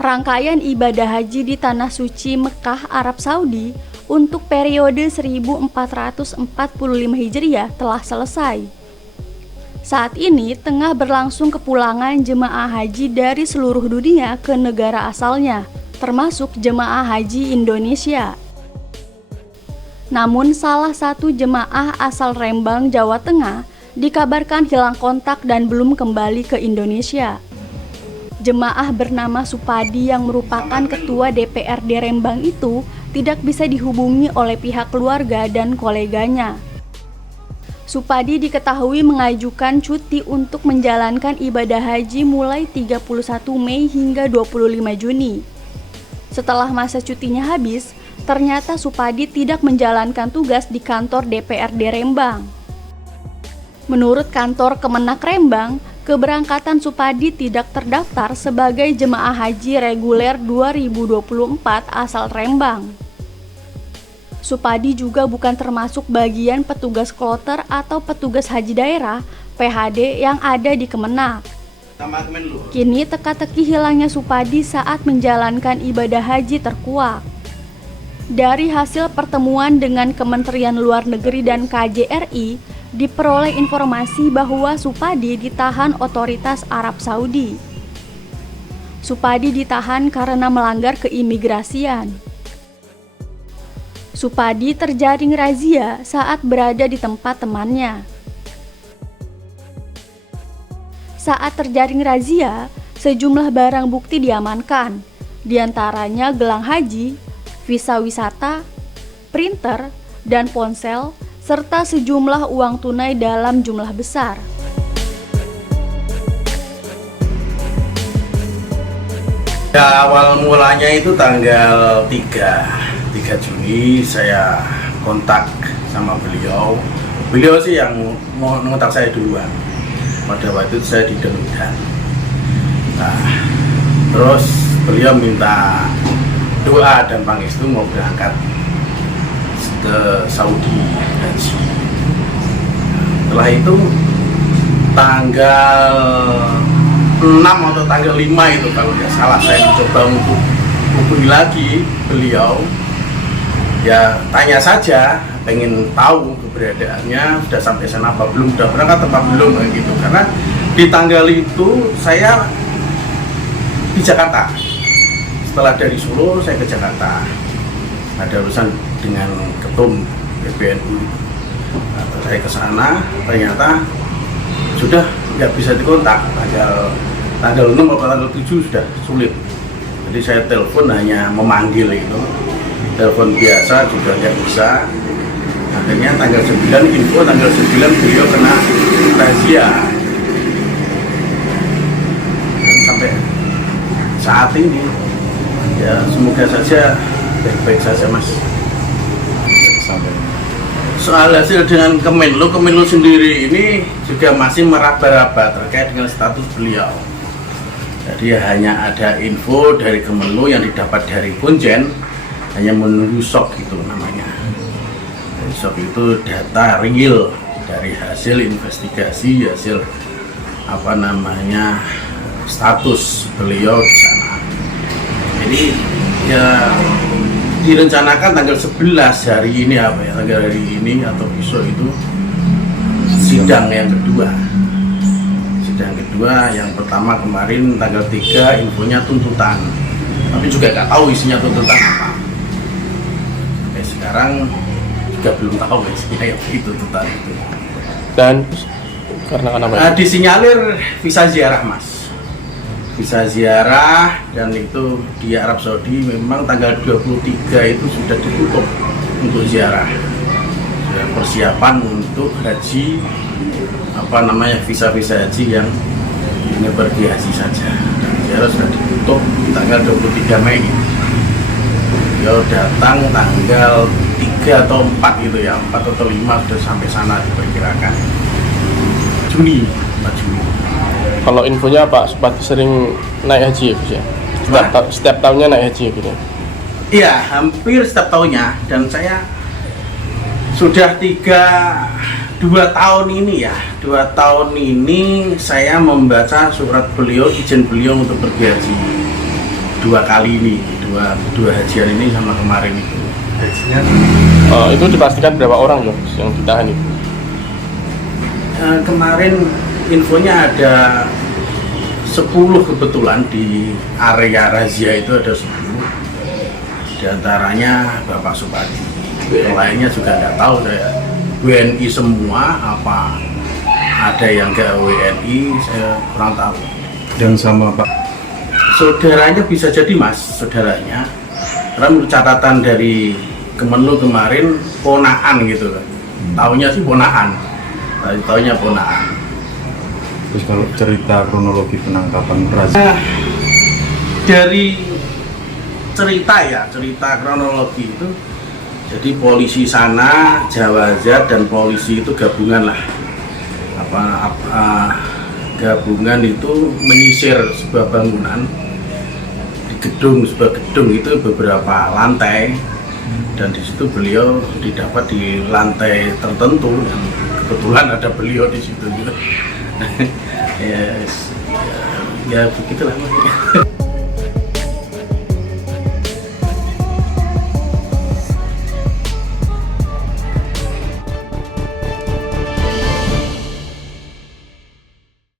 Rangkaian ibadah haji di Tanah Suci Mekah, Arab Saudi untuk periode 1445 Hijriah telah selesai. Saat ini tengah berlangsung kepulangan jemaah haji dari seluruh dunia ke negara asalnya, termasuk jemaah haji Indonesia. Namun salah satu jemaah asal Rembang, Jawa Tengah dikabarkan hilang kontak dan belum kembali ke Indonesia. Jemaah bernama Supadi yang merupakan ketua DPRD Rembang itu tidak bisa dihubungi oleh pihak keluarga dan koleganya. Supadi diketahui mengajukan cuti untuk menjalankan ibadah haji mulai 31 Mei hingga 25 Juni. Setelah masa cutinya habis, ternyata Supadi tidak menjalankan tugas di kantor DPRD Rembang. Menurut kantor Kemenak Rembang, keberangkatan Supadi tidak terdaftar sebagai jemaah haji reguler 2024 asal Rembang. Supadi juga bukan termasuk bagian petugas kloter atau petugas haji daerah (PHD) yang ada di Kemenak. Kini teka-teki hilangnya Supadi saat menjalankan ibadah haji terkuak. Dari hasil pertemuan dengan Kementerian Luar Negeri dan KJRI, diperoleh informasi bahwa Supadi ditahan otoritas Arab Saudi. Supadi ditahan karena melanggar keimigrasian. Supadi terjaring razia saat berada di tempat temannya. Saat terjaring razia, sejumlah barang bukti diamankan, diantaranya gelang haji, visa wisata, printer, dan ponsel, serta sejumlah uang tunai dalam jumlah besar. Ya, awal mulanya itu tanggal 3 Juni saya kontak sama beliau. Beliau sih yang mau ngontak saya duluan. Pada waktu itu saya di Denundan. Nah, terus beliau minta doa dan pangestu mau berangkat ke Saudi haji. Setelah itu tanggal 6 atau tanggal 5 itu kalau tidak salah saya mencoba untuk hubungi lagi beliau. Ya tanya saja, pengen tahu keberadaannya, sudah sampai sana apa belum, sudah berangkat apa belum gitu. Karena di tanggal itu saya di Jakarta. Setelah dari Solo saya ke Jakarta. Ada urusan dengan ketum PBNU. Nah, saya ke sana, ternyata sudah nggak bisa dikontak. Tanggal 6 atau tanggal 7 sudah sulit. Jadi saya telepon hanya memanggil itu. Telepon biasa juga nggak bisa. Akhirnya tanggal 9 info, tanggal 9 beliau kena razia. Dan sampai saat ini ya semoga saja baik-baik saja Mas. Soal hasil dengan Kemenlu sendiri ini juga masih meraba-raba terkait dengan status beliau. Jadi hanya ada info dari Kemenlu yang didapat dari Konjen, hanya menunggu SOP gitu namanya. Dari SOP itu data real dari hasil investigasi, hasil status beliau di sana. Jadi ya direncanakan tanggal 11 hari ini tanggal hari ini atau besok itu sidang yang kedua. Sidang kedua yang pertama kemarin tanggal 3 infonya tuntutan. Tapi juga nggak tahu isinya tuntutan apa. Sampai sekarang juga belum tahu isinya yang itu tuntutan itu. Dan karena kenapa? Disinyalir visa ziarah Mas. Bisa ziarah dan itu di Arab Saudi memang tanggal 23 itu sudah ditutup untuk ziarah. Sudah persiapan untuk haji visa haji yang ini pergi haji saja. Ziarah sudah ditutup tanggal 23 Mei. Beliau datang tanggal 3 atau 4 gitu ya, 4 atau 5 sudah sampai sana diperkirakan. 4 Juni. Kalau infonya Pak Supadi sering naik haji ya Gus ya? Setiap tahunnya naik haji ya gitu? Iya, hampir setiap tahunnya. Dan saya sudah 2 tahun ini ya, 2 tahun ini saya membaca surat beliau, izin beliau untuk pergi haji. dua kali ini, dua hajian ini sama kemarin itu. Hajinya Itu dipastikan berapa orang loh yang ditahan itu? Kemarin infonya ada 10 kebetulan di area razia itu ada 10. Di antaranya Bapak Supadi. Yang lainnya juga nggak tahu saya. WNI semua apa ada yang nggak WNI saya kurang tahu. dan sama Pak Saudaranya bisa jadi mas, saudaranya. Karena menurut catatan dari Kemenlu kemarin ponaan gitu kan. Taunya sih ponaan. Taunya ponaan. terus kalau cerita kronologi penangkapan razia Nah, dari cerita kronologi itu, jadi polisi sana, Jawazat dan polisi itu gabungan lah, gabungan itu menyisir sebuah bangunan di sebuah gedung itu beberapa lantai, dan di situ beliau didapat di lantai tertentu yang kebetulan ada beliau di situ gitu. Ya begitulah.